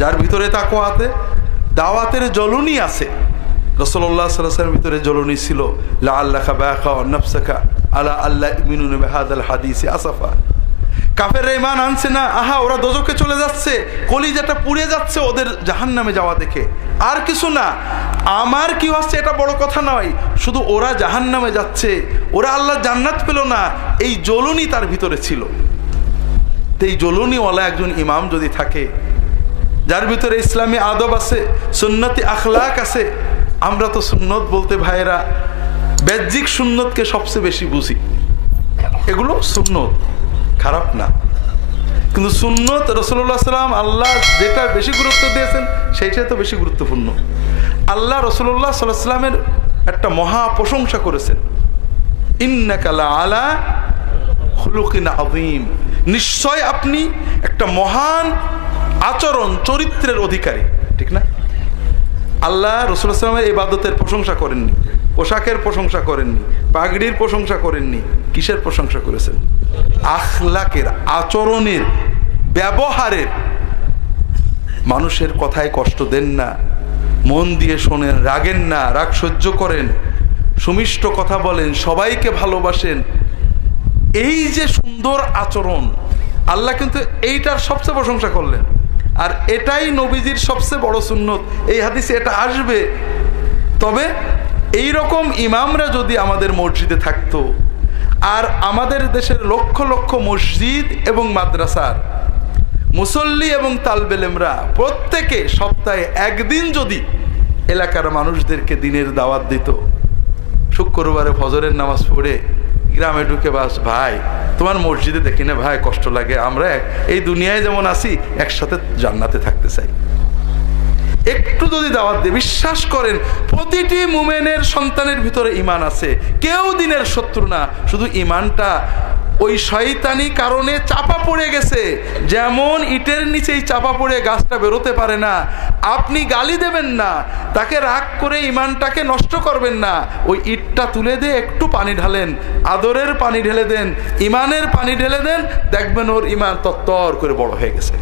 যার ভিতরে তাকওয়াতে দাওয়াতের জ্বলনি আছে। রাসূলুল্লাহ সাল্লাল্লাহু আলাইহি ওয়াসাল্লামের ভিতরে জ্বলনি ছিল, লাআল্লাকা বাখা নাফসাকা আলা আল্লা ইউমিনু বিহাদাল হাদিসি আসাফা। কাফেররা ঈমান আনছে না, আহা ওরা দোজখে চলে যাচ্ছে, কলিজাটা পুড়ে যাচ্ছে ওদের জাহান্নামে যাওয়া দেখে, আর কিছু না। আমার কি হচ্ছে এটা বড় কথা নয়, শুধু ওরা জাহান্নামে যাচ্ছে, ওরা আল্লাহ জান্নাত পেল না, এই জ্বলনি তার ভিতরে ছিল। এই জ্বলনিওয়ালা একজন ইমাম যদি থাকে, যার ভিতরে ইসলামী আদব আছে, সুন্নতি আখলাক আছে। আমরা তো সুন্নত বলতে ভাইরা বাহ্যিক সুন্নতকে সবচেয়ে বেশি বুঝি, এগুলো সুন্নত খারাপ না, কিন্তু সুন্নত রাসূলুল্লাহ সাল্লাম আল্লাহ যেটা বেশি গুরুত্ব দিয়েছেন সেইটাই তো বেশি গুরুত্বপূর্ণ। আল্লাহ রাসূলুল্লাহ সাল্লাল্লাহু আলাইহি ওয়াসাল্লামের একটা মহা প্রশংসা করেছেন, ইন্নাকা লাআলা খুলুকিন আযীম, নিশ্চয় আপনি একটা মহান আচরণ চরিত্রের অধিকারী, ঠিক না? আল্লাহ রাসূলুল্লাহ সাল্লাল্লাহু আলাইহি ওয়াসাল্লামের ইবাদতের প্রশংসা করেননি, পোশাকের প্রশংসা করেননি, পাগড়ির প্রশংসা করেননি, কিসের প্রশংসা করেছেন? আখলাকের, আচরণের, ব্যবহারের। মানুষের কথায় কষ্ট দেন না, মন দিয়ে শোনেন, রাগেন না, রাগ সহ্য করেন, সুমিষ্ট কথা বলেন, সবাইকে ভালোবাসেন। এই যে সুন্দর আচরণ, আল্লাহ কিন্তু এইটার সবচেয়ে প্রশংসা করলেন। আর এটাই নবীজির সবচেয়ে বড় সুন্নত, এই হাদিসে এটা আসবে। তবে এই রকম ইমামরা যদি আমাদের মসজিদে থাকতো, আর আমাদের দেশের লক্ষ লক্ষ মসজিদ এবং মাদ্রাসার মুসল্লি এবং তালবেলেমরা প্রত্যেকে সপ্তাহে একদিন যদি এলাকার মানুষদেরকে দিনের দাওয়াত দিত, শুক্রবারে ফজরের নামাজ পড়ে গ্রামে ঢুকে, বাস ভাই তোমার মসজিদে দেখি না ভাই, কষ্ট লাগে, আমরা এই দুনিয়ায় যেমন আছি একসাথে জান্নাতে থাকতে চাই, একটু যদি দাওয়াত দিয়ে, বিশ্বাস করেন প্রতিটি মুমিনের সন্তানের ভিতরে ঈমান আছে, কেউ দিনের শত্রু না, শুধু ঈমানটা ওই শয়তানি কারণে চাপা পড়ে গেছে। যেমন ইটের নিচেই চাপা পড়ে গাছটা বেরোতে পারে না, আপনি গালি দেবেন না, তাকে রাগ করে ঈমানটাকে নষ্ট করবেন না, ওই ইটটা তুলে দিয়ে একটু পানি ঢালেন, আদরের পানি ঢেলে দেন, ঈমানের পানি ঢেলে দেন, দেখবেন ওর ঈমান তত্তর করে বড় হয়ে গেছে।